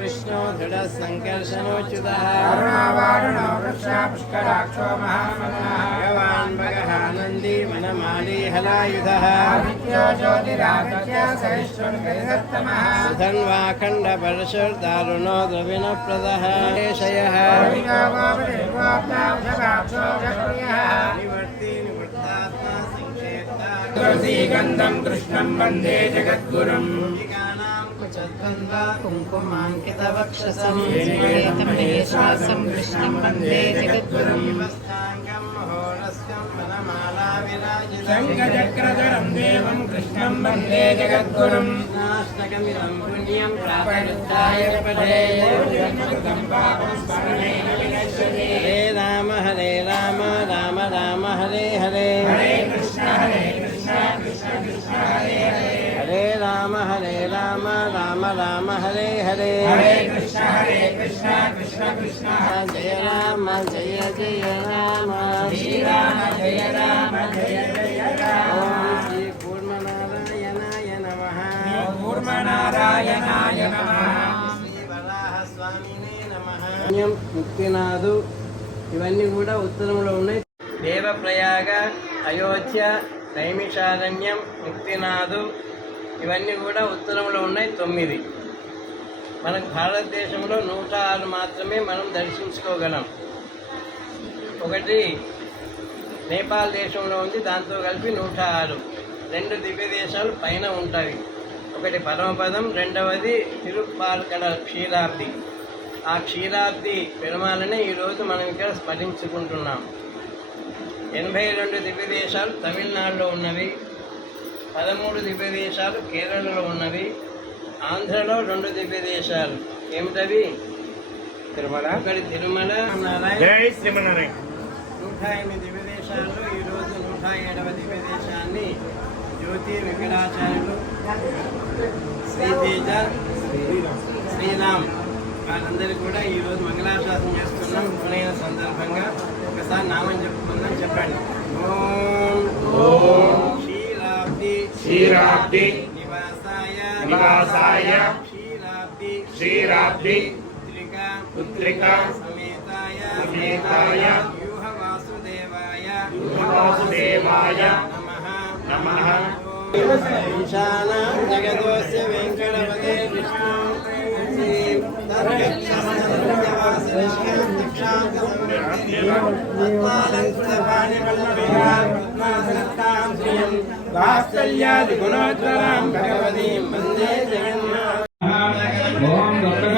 कृष्णो दृढः सङ्कर्षणोच्युतः करुणावारुणो वृक्षा पुष्कराक्षो महामनः भगवान् भगः नन्दी वनमाली हलायुधः आदित्यो ज्योतिरादित्य सहिष्णुर्गरिसत्तमः सुधन्वाखण्डपरशुर्दारुणो द्रविणप्रदः शयः कौलिको गोपतिर्गोप्ताक्षकाक्षो जगुर्यः निवर्ति निवृत्तात्मा संक्षेप्ता तुलसीगन्धं कृष्णं वन्दे जगद्गुरुम् गोपिकानां कुचद्वन्द्वा कुङ्कुमाङ्कितवक्षसम् श्वासं कृष्णं वन्दे जगद्गुरुम् शिवस्ताङ्गं महोरस्कं वनमाला विराजितम् शङ्खचक्रधरं देवं कृष्णं वन्दे जगद्गुरुम् कृष्णाष्टकमिदं पुण्यं प्रातरुद्धाय पठे హరే రామ రామ రామ హరే హరే. హరే కృష్ణ హరే కృష్ణ కృష్ణ కృష్ణ. జయ రామ జయ జయ రామ. శ్రీరామ జయ రామ జయ జయ రామ. శ్రీ కూర్మనారాయణాయ నమ. కూర్మనారాయణాయ నమ. శ్రీ వరాహస్వామినే నమ. ముక్తినాథు ఇవన్నీ కూడా ఉత్తరంలో ఉన్నాయి. దేవప్రయాగ అయోధ్య నైమిషారణ్యం ముక్తినాథు ఇవన్నీ కూడా ఉత్తరంలో ఉన్నాయి తొమ్మిది. మన భారతదేశంలో నూట ఆరు మాత్రమే మనం దర్శించుకోగలం. ఒకటి నేపాల్ దేశంలో ఉంది దాంతో కలిపి నూట ఆరు. రెండు దివ్య దేశాలు పైన ఉంటాయి. ఒకటి పరమపదం రెండవది తిరుపాల్కడ క్షీరాబ్ది. ఆ క్షీరాబ్ది పెరుమాలనే ఈరోజు మనం ఇక్కడ స్మరించుకుంటున్నాం. ఎనభై రెండు దివ్య దేశాలు తమిళనాడులో ఉన్నవి. పదమూడు దివ్య దేశాలు కేరళలో ఉన్నవి ఆంధ్రలో రెండు దివ్య దేశాలు. ఏమిటవి? తిరుమల ఒకటి తిరుమల నారాయణ. జై శ్రీమన్నారాయణ. నూట ఎనిమిది దివ్య దేశాల్లో ఈరోజు నూట ఏడవ దివ్య దేశాన్ని జ్యోతి వెంకటాచార్యులు శ్రీతేజ శ్రీరామ్ వాళ్ళందరికీ కూడా ఈరోజు మంగళాశాసనం చేస్తున్నాం. పునైన సందర్భంగా ఒకసారి నామం చెప్పుకుందాం చెప్పండి. ఓం క్షీరాబ్ది నివాసాయ క్షీరాబ్ది. పుత్రిక సమేతాయ వాసుదేవాయ నమః. జగదోస్య వెంకటపదే విష్ణు வாத்சல்யாதி குணோத்வராம் பகவதீம் வந்தே ஜெகன்மா ஓம் டாக்டர்